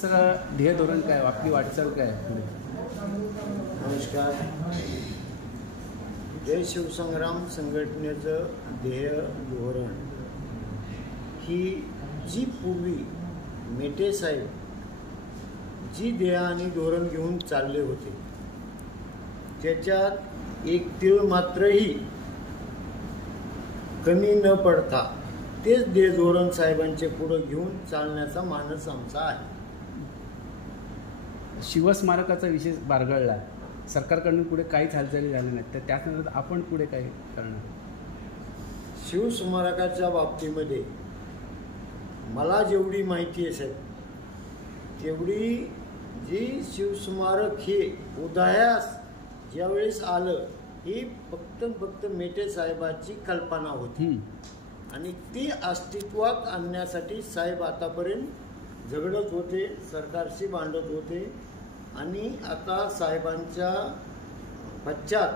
सगळं ध्येय धोरण काय, आपली वाटचाल काय पुढे? नमस्कार. जय शिवसंग्राम संघटनेचं ध्येय धोरण ही जी पूर्वी मेटे साहेब जी ध्येय आणि धोरण घेऊन चालले होते त्याच्यात एक तीळ मात्रही कमी न पडता तेच ध्येय धोरण साहेबांचे पुढे घेऊन चालण्याचा मानस आमचा आहे. शिवस्मारकाचा विषय बारगळला, सरकारकडून पुढे काहीच हालचाली झाल्या नाहीत, तर त्यासंदर्भात आपण पुढे काय करणार? शिवस्मारकाच्या बाबतीमध्ये मला जेवढी माहिती आहे साहेब, तेवढी जी शिवस्मारक हे उदयास ज्यावेळेस आलं ही फक्त मेटे साहेबांची कल्पना होती आणि ती अस्तित्वात आणण्यासाठी साहेब आतापर्यंत झगडत होते, सरकारशी भांडत होते आणि आता साहेबांच्या पश्चात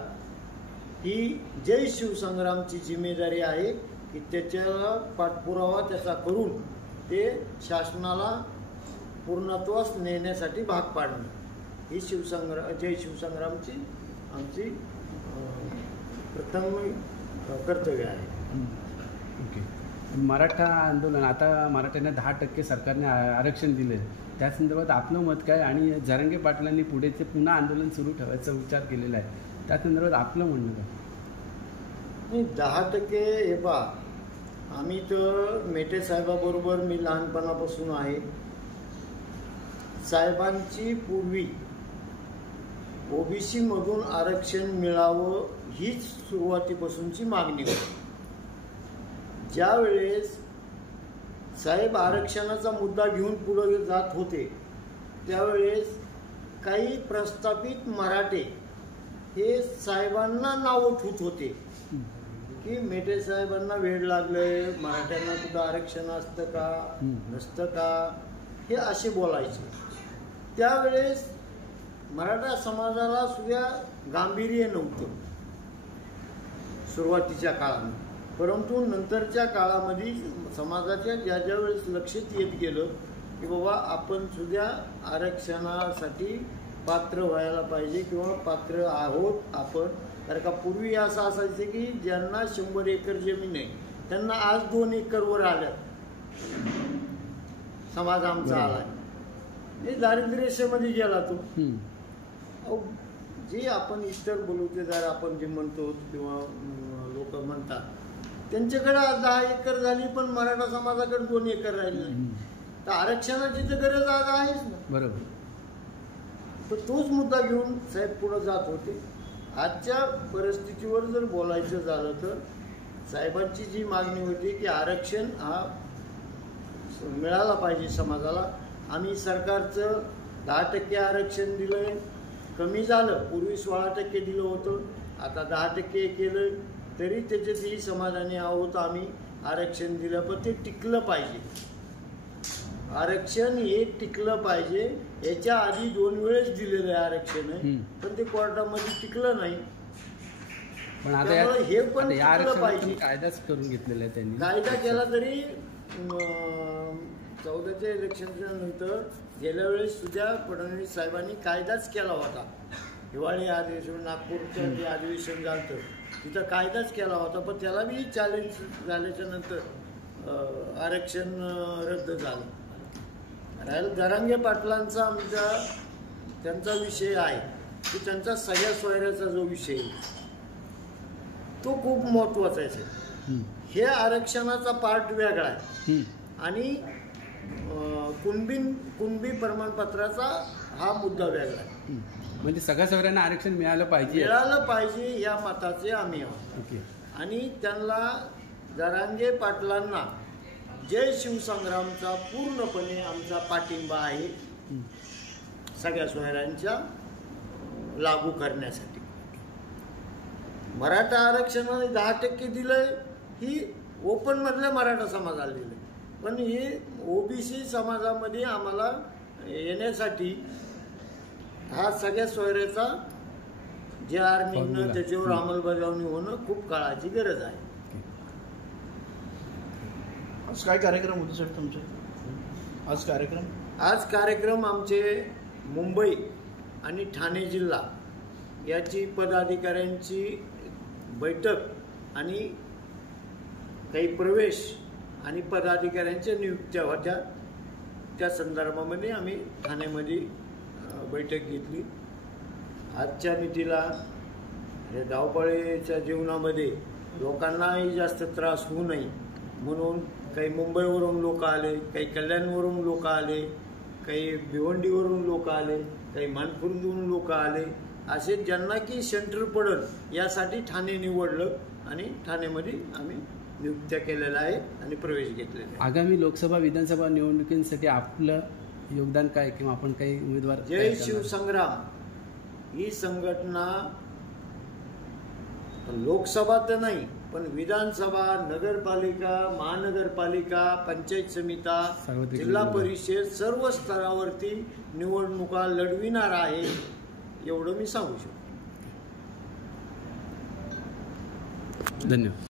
ही जय शिवसंग्रामची जिम्मेदारी आहे की त्याच्या पाठपुरावा त्याचा करून ते शासनाला पूर्णत्वास नेण्यासाठी भाग पाडणं ही जय शिवसंग्रामची आमची प्रथम कर्तव्य आहे. ओके. मराठा आंदोलन, आता मराठ्यांना 10% सरकारने आरक्षण दिले, त्या संदर्भात आपलं मत काय? आणि जरांगे पाटलांनी पुढेचे पुन्हा आंदोलन सुरू ठेवायचा विचार केलेला आहे, त्या संदर्भात आपलं म्हणणं काय? 10% हे पहा, आम्ही तर मेटे साहेबाबरोबर मी लहानपणापासून आहे. साहेबांची पूर्वी ओबीसी मधून आरक्षण मिळावं हीच सुरुवातीपासूनची मागणी होती. ज्यावेळेस साहेब आरक्षणाचा मुद्दा घेऊन पुढे जात होते त्यावेळेस काही प्रस्थापित मराठे हे साहेबांना नावं ठेवत होते की मेटे साहेबांना वेळ लागलंय, मराठ्यांना सुद्धा आरक्षण असतं का नसतं का, हे असे बोलायचे. त्यावेळेस मराठा समाजाला सुद्धा गांभीर्य नव्हतं सुरुवातीच्या काळामध्ये, परंतु नंतरच्या काळामध्ये समाजाच्या ज्या वेळेस लक्षात येत गेलं की बाबा आपण सुद्धा आरक्षणासाठी पात्र व्हायला पाहिजे किंवा पात्र आहोत आपण. कारण का पूर्वी असं असायचं की ज्यांना 100 एकर जमीन आहे त्यांना आज 2 एकरवर आल्यात. समाज आमचा आलाय, हे दारिद्र्यरेषेमध्ये गेला तो. जे आपण इतर बलुतेदार आपण जे म्हणतो किंवा लोक म्हणतात त्यांच्याकडे 10 एकर झाली पण मराठा समाजाकडे 2 एकर राहिले, तर आरक्षणाची तर गरज आज आहेच ना. बरोबर. तर तोच मुद्दा घेऊन साहेब पुढे जात होते. आजच्या परिस्थितीवर जर बोलायचं झालं तर साहेबांची जी मागणी होती की आरक्षण हा मिळाला पाहिजे समाजाला. आम्ही सरकारचं 10% आरक्षण दिलंय, कमी झालं, पूर्वी 16% दिलं होतं, आता 10% केलं, तरी त्याच्यातही समाधानी आहोत. आम्ही आरक्षण दिलं पण ते टिकलं पाहिजे. आरक्षण हे टिकलं पाहिजे. याच्या आधी 2 वेळेस दिलेलं आहे आरक्षण आहे पण ते कोर्टामध्ये टिकलं नाही. पण आता हे पण टिकलं पाहिजे. कायदाच करून घेतलेला आहे त्यांनी. कायदा केला तरी 14च्या इलेक्शनच्या नंतर गेल्या वेळेस सुद्धा फडणवीस साहेबांनी कायदाच केला होता. हिवाळी अधिवेशन नागपूरचं जे अधिवेशन झालं तिथं कायदाच केला होता, पण त्याला बी चॅलेंज झाल्याच्या नंतर आरक्षण रद्द झालं. राहिलं जरांगे पाटलांचा त्यांचा विषय आहे की त्यांचा सगळ्या सोयऱ्याचा जो विषय तो खूप महत्त्वाचा आहे. हे आरक्षणाचा पार्ट वेगळा आहे आणि कुणबी प्रमाणपत्राचा हा मुद्दा वेगळा आहे. म्हणजे सगळ्या सोयऱ्यांना आरक्षण मिळालं पाहिजे या मताचे आम्ही आहोत. ओके. आणि त्यांना जरांगे पाटलांना जय शिवसंग्रामचा पूर्णपणे आमचा पाठिंबा आहे सगळ्या सोयऱ्यांच्या लागू करण्यासाठी. मराठा आरक्षणाने 10% दिलंय, ही ओपन मधल्या मराठा समाजाला दिलंय, पण ही ओबीसी समाजामध्ये आम्हाला येण्यासाठी हा सगळ्या सोयऱ्याचा जे निघणं त्याच्यावर अंमलबजावणी होणं खूप काळाची गरज आहे. आज काय कार्यक्रम होते सर तुमचे? आज कार्यक्रम आज कार्यक्रम आमचे मुंबई आणि ठाणे जिल्हा याची पदाधिकाऱ्यांची बैठक आणि काही प्रवेश आणि पदाधिकाऱ्यांच्या नियुक्त्या होत्या. त्या संदर्भामध्ये आम्ही ठाण्यामध्ये बैठक घेतली. आजच्या नीतीला या धावपळीच्या जीवनामध्ये लोकांनाही जास्त त्रास होऊ नये म्हणून काही मुंबईवरून लोक आले, काही कल्याणवरून लोक आले, काही भिवंडीवरून लोक आले, काही मानखुर्दवरून लोक आले. असे ज्यांना की सेंटर पडल यासाठी ठाणे निवडलं आणि ठाण्यामध्ये आम्ही नियुक्त्या केलेल्या आहे आणि प्रवेश घेतलेला आहे. आगामी लोकसभा विधानसभा निवडणुकींसाठी आपलं योगदान काय किंवा आपण काही उमेदवार जय शिवसंग्राम ही संघटना लोकसभा तर नाही पण विधानसभा, नगरपालिका, महानगरपालिका, पंचायत समिती, जिल्हा परिषद सर्व स्तरावरती निवडणुका लढविणार आहे एवढं मी सांगू शकतो. धन्यवाद.